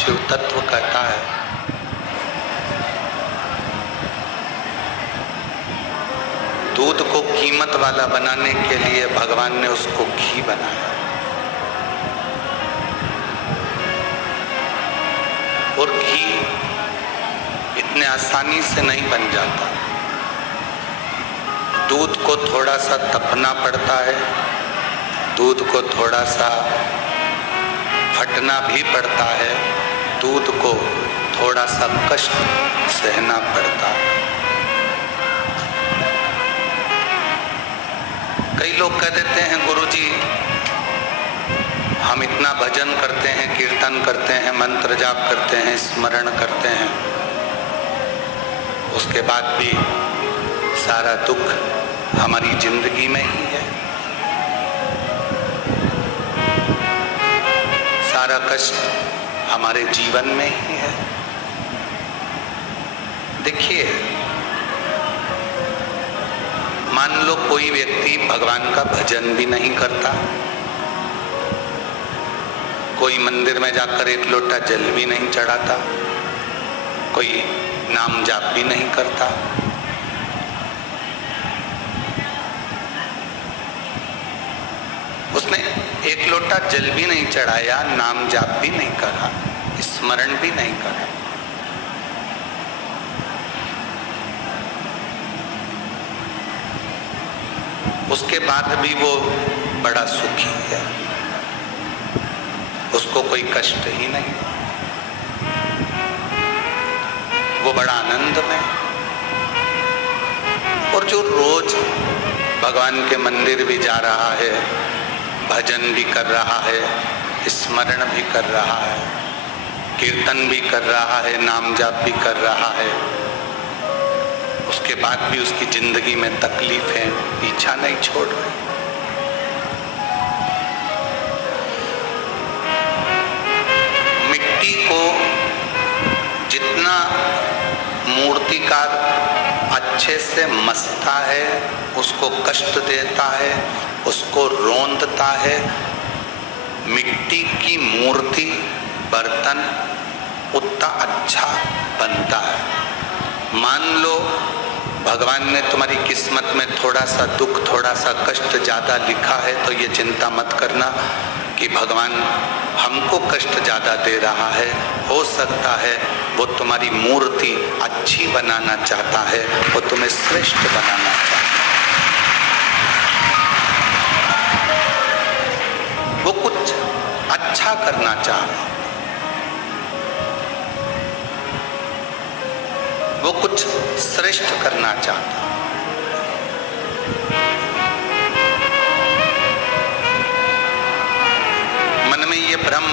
शिव तत्व कहता है, दूध को कीमत वाला बनाने के लिए भगवान ने उसको घी बनाया। और घी इतने आसानी से नहीं बन जाता। दूध को थोड़ा सा तपना पड़ता है, दूध को थोड़ा सा फटना भी पड़ता है, दूध को थोड़ा सा कष्ट सहना पड़ता है। कई लोग कह देते हैं, गुरुजी हम इतना भजन करते हैं, कीर्तन करते हैं, मंत्र जाप करते हैं, स्मरण करते हैं, उसके बाद भी सारा दुख हमारी जिंदगी में ही है, सारा कष्ट हमारे जीवन में ही है। देखिए, मान लो कोई व्यक्ति भगवान का भजन भी नहीं करता, कोई मंदिर में जाकर एक लोटा जल भी नहीं चढ़ाता, कोई नाम जाप भी नहीं करता, उसने एक लोटा जल भी नहीं चढ़ाया, नाम जाप भी नहीं करा, स्मरण भी नहीं करा, उसके बाद भी वो बड़ा सुखी है, उसको कोई कष्ट ही नहीं, वो बड़ा आनंद में। और जो रोज भगवान के मंदिर भी जा रहा है, भजन भी कर रहा है, स्मरण भी कर रहा है, कीर्तन भी कर रहा है, नाम जाप भी कर रहा है, उसके बाद भी उसकी जिंदगी में तकलीफें पीछा नहीं छोड़ रही। मिट्टी को जितना मूर्तिकार अच्छे से मसता है, उसको कष्ट देता है, उसको रोंदता है, मिट्टी की मूर्ति बर्तन उतना अच्छा बनता है। मान लो भगवान ने तुम्हारी किस्मत में थोड़ा सा दुख, थोड़ा सा कष्ट ज्यादा लिखा है, तो ये चिंता मत करना कि भगवान हमको कष्ट ज्यादा दे रहा है। हो सकता है वो तुम्हारी मूर्ति अच्छी बनाना चाहता है, वो तुम्हें श्रेष्ठ बनाना चाहता है, वो कुछ अच्छा करना चाह रहा है, वो कुछ श्रेष्ठ करना चाहता है। मन में ये भ्रम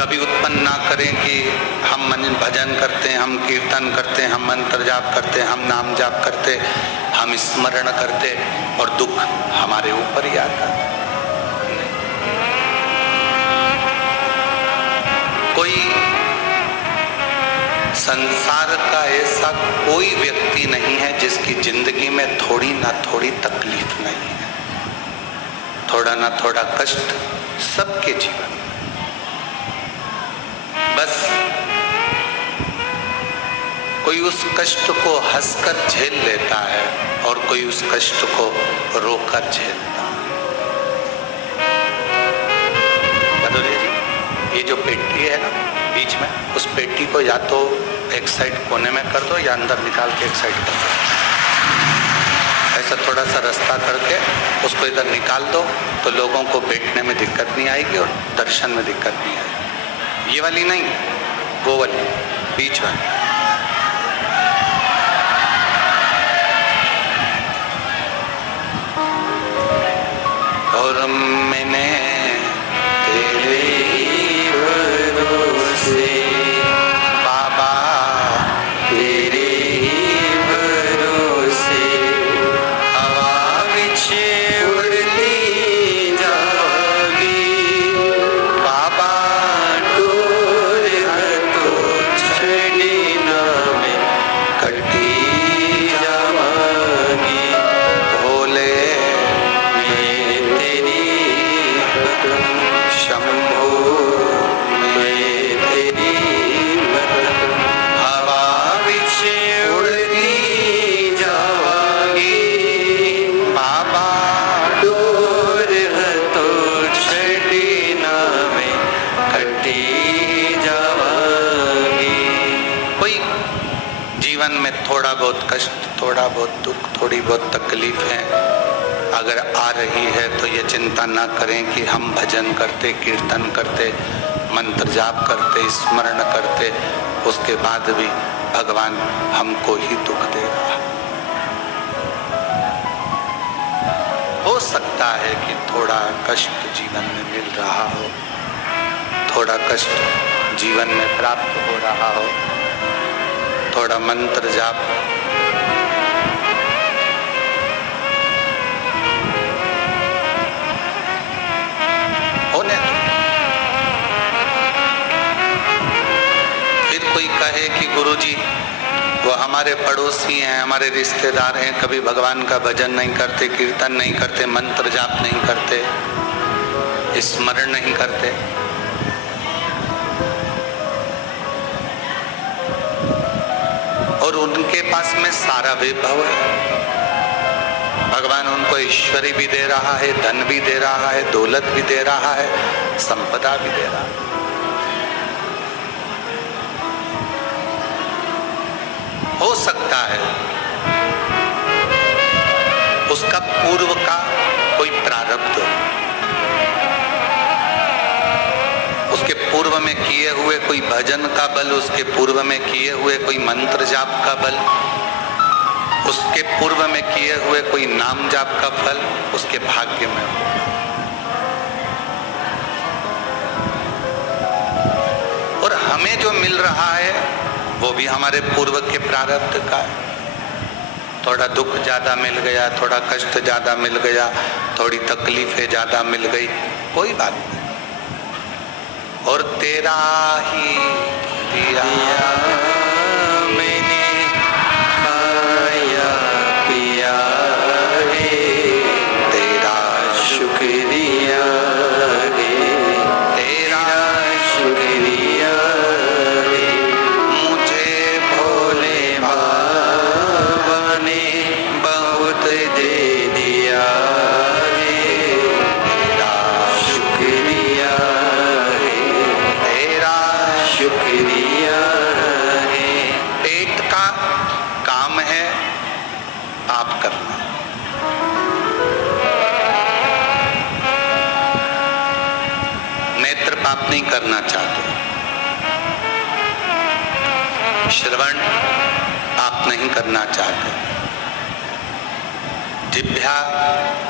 कभी उत्पन्न ना करें कि हम भजन करते हैं, हम कीर्तन करते हैं, हम मंत्र जाप करते हैं, हम नाम जाप करते, हम स्मरण करते और दुख हमारे ऊपर ही आता। कोई संसार का ऐसा कोई व्यक्ति नहीं है जिसकी जिंदगी में थोड़ी ना थोड़ी तकलीफ नहीं है, थोड़ा ना थोड़ा कष्ट सबके जीवन। बस कोई उस कष्ट को हंसकर झेल लेता है और कोई उस कष्ट को रोकर झेलता है। बदौरिया जी, ये जो पेटी है ना बीच में, उस पेटी को या तो एक साइड कोने में कर दो या अंदर निकाल के एक साइड कर दो। ऐसा थोड़ा सा रास्ता करके उसको इधर निकाल दो तो लोगों को बैठने में दिक्कत नहीं आएगी और दर्शन में दिक्कत नहीं आएगी। ये वाली नहीं, वो वाली बीच वाली। और मैंने तेरे भरोसे बाबा, तेरे भरोसे हवा विच उड़ती जागी बाबा, डोर हथों छड़ी कटी जावांगी। कोई जीवन में थोड़ा बहुत कष्ट, थोड़ा बहुत दुख, थोड़ी बहुत तकलीफें अगर आ रही है तो ये चिंता ना करें कि हम भजन करते, कीर्तन करते, मंत्र जाप करते, स्मरण करते, उसके बाद भी भगवान हमको ही दुख देगा। हो सकता है कि थोड़ा कष्ट जीवन में मिल रहा हो, थोड़ा कष्ट जीवन में प्राप्त हो रहा हो, थोड़ा मंत्र जाप होने दो। फिर कोई कहे कि गुरुजी वो हमारे पड़ोसी हैं, हमारे रिश्तेदार हैं, कभी भगवान का भजन नहीं करते, कीर्तन नहीं करते, मंत्र जाप नहीं करते, स्मरण नहीं करते। और उनके पास में सारा वैभव है, भगवान उनको ऐश्वर्य भी दे रहा है, धन भी दे रहा है, दौलत भी दे रहा है, संपदा भी दे रहा है। हो सकता है उसका पूर्व का कोई प्रारब्ध, उसके पूर्व में किए हुए कोई भजन का बल, उसके पूर्व में किए हुए कोई मंत्र जाप का बल, उसके पूर्व में किए हुए कोई नाम जाप का फल उसके भाग्य में हो। और हमें जो मिल रहा है वो भी हमारे पूर्व के प्रारब्ध का है। थोड़ा दुख ज्यादा मिल गया, थोड़ा कष्ट ज्यादा मिल गया, थोड़ी तकलीफें ज्यादा मिल गई, कोई बात नहीं। और तेरा ही दिया मैंने खाया पिया रे, तेरा शुक्रिया रे, तेरा शुक्रिया रे, मुझे भोले बाबा ने बहुत दे दिया रे, तेरा शुक्रिया रे, तेरा शुक्रिया रे। पेट का काम है पाप करना, नेत्र पाप नहीं करना चाहते, श्रवण पाप नहीं करना चाहते, जिह्वा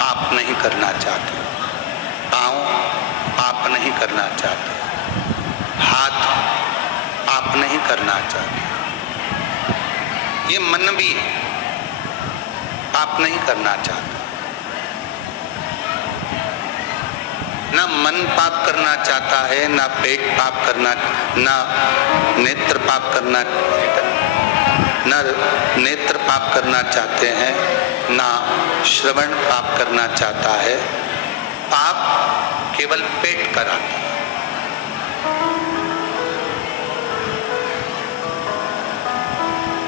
पाप नहीं करना चाहते, पाँव पाप नहीं करना चाहते, हाथ पाप नहीं करना चाहते, ये मन भी पाप नहीं करना चाहता। ना मन पाप करना चाहता है, ना पेट पाप करना, ना नेत्र पाप करना, ना नेत्र पाप करना चाहते हैं, ना श्रवण पाप करना चाहता है। पाप केवल पेट कराता है।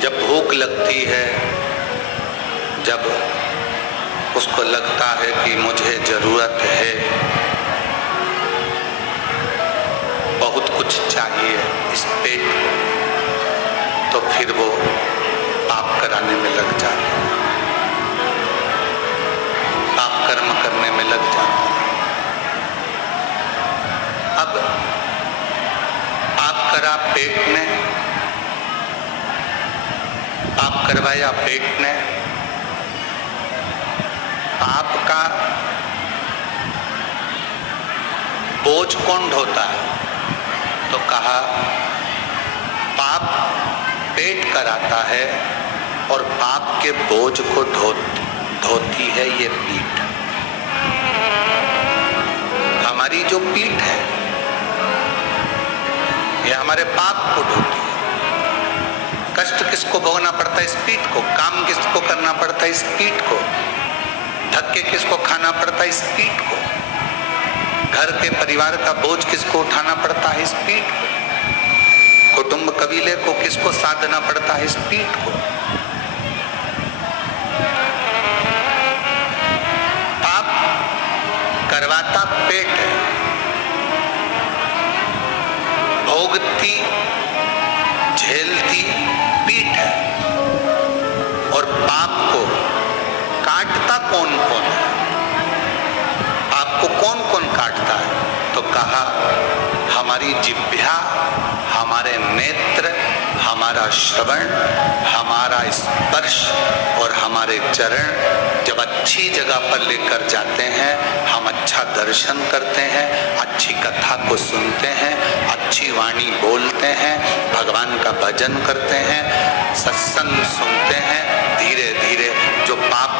जब भूख लगती है, जब उसको लगता है कि मुझे जरूरत है, बहुत कुछ चाहिए इस पेट को, तो फिर वो पाप कराने में लग जाता है, पाप कर्म करने में लग जाता है। अब पाप करा पेट ने, पाप करवाया पेट ने, पाप का बोझ कौन ढोता है? तो कहा पाप पेट कराता है और पाप के बोझ को ढोती है ये पीठ। हमारी जो पीठ है ये हमारे पाप को ढोती है। कष्ट किसको भोगना पड़ता है? इस पीठ को। काम किसको करना पड़ता है? इस पीठ को। धक्के किसको खाना पड़ता है? इस पीठ को। घर के परिवार का बोझ किसको उठाना पड़ता है? इस पीठ को। कुटुंब कबीले को किसको साधना पड़ता है? इस पीठ को। पाप करवाता पेट है भोगती झेलती पीठ है। और पाप को काटता कौन कौन है? पाप को कौन कौन काटता है? तो कहा हमारी जिह्वा, हमारे नेत्र, हमारा श्रवण, हमारा स्पर्श और हमारे चरण जब अच्छी जगह पर लेकर जाते हैं, हम अच्छा दर्शन करते हैं, अच्छी कथा को सुनते हैं, अच्छी वाणी बोलते हैं, भगवान का भजन करते हैं, सत्संग सुनते हैं, धीरे धीरे जो पाप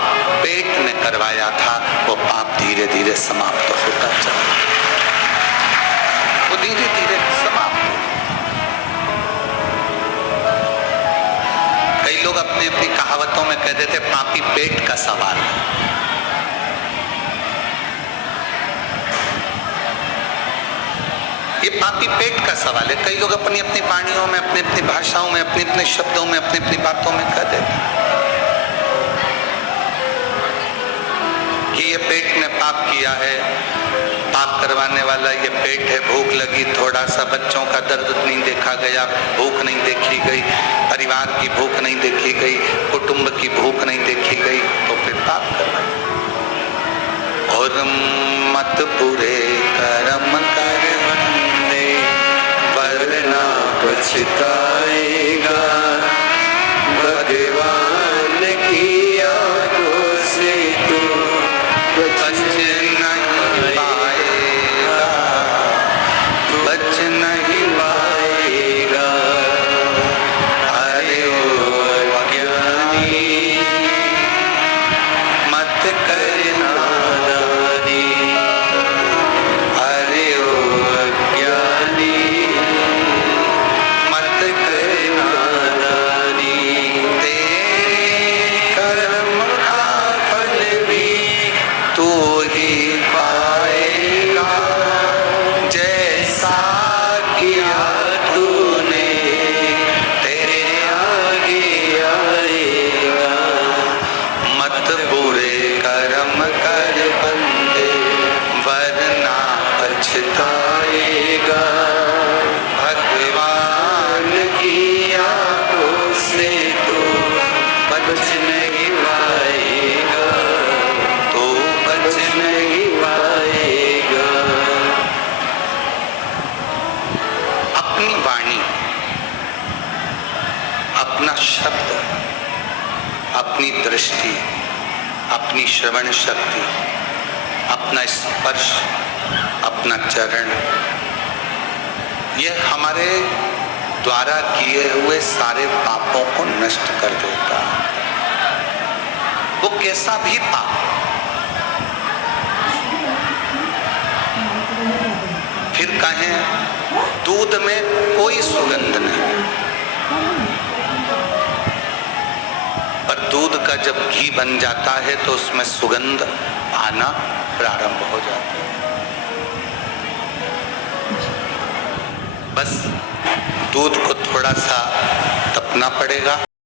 पेट ने करवाया था वो पाप धीरे धीरे समाप्त होता चला, वो धीरे धीरे समाप्त। कई लोग अपनी अपनी कहावतों में कह देते पापी पेट का सवाल है। ये पापी पेट का सवाल है। कई लोग अपनी अपनी वाणियों में, अपनी अपनी भाषाओं में, अपने अपने शब्दों में, अपनी अपनी बातों में कह देते हैं कि ये पेट ने पाप किया है, पाप करवाने वाला ये पेट है। भूख लगी, थोड़ा सा बच्चों का दर्द नहीं देखा गया, भूख नहीं देखी गई, परिवार की भूख नहीं देखी गई, कुटुंब की भूख नहीं देखी गई, तो फिर पाप करवाए। और मत बुरे कर्म कर बंदे वरना पछताएगा, भगवान की आंखों से तू बच नहीं पाएगा, बच नहीं पाएगा। अरे ओ अज्ञानी मत करना नादानी, अरे ओ अज्ञानी मत करना नादानी। तेरे कर्म का फल भी तू ही पाएगा, जैसा किया तूने तेरे आगे आएगा। मत बुरे कर्म कर बंदे वरना पछताएगा, भगवान की आंखों से तो बच नहीं पाएगा, तो बच नहीं पाएगा। अपनी वाणी, अपना शब्द, अपनी दृष्टि, अपनी श्रवण शक्ति, अपना स्पर्श, अपना चरण, यह हमारे द्वारा किए हुए सारे पापों को नष्ट कर देता है। वो कैसा भी पाप, फिर कहें दूध में कोई सुगंध नहीं, पर दूध का जब घी बन जाता है तो उसमें सुगंध आना प्रारंभ हो जाता है। बस दूध को थोड़ा सा तपना पड़ेगा,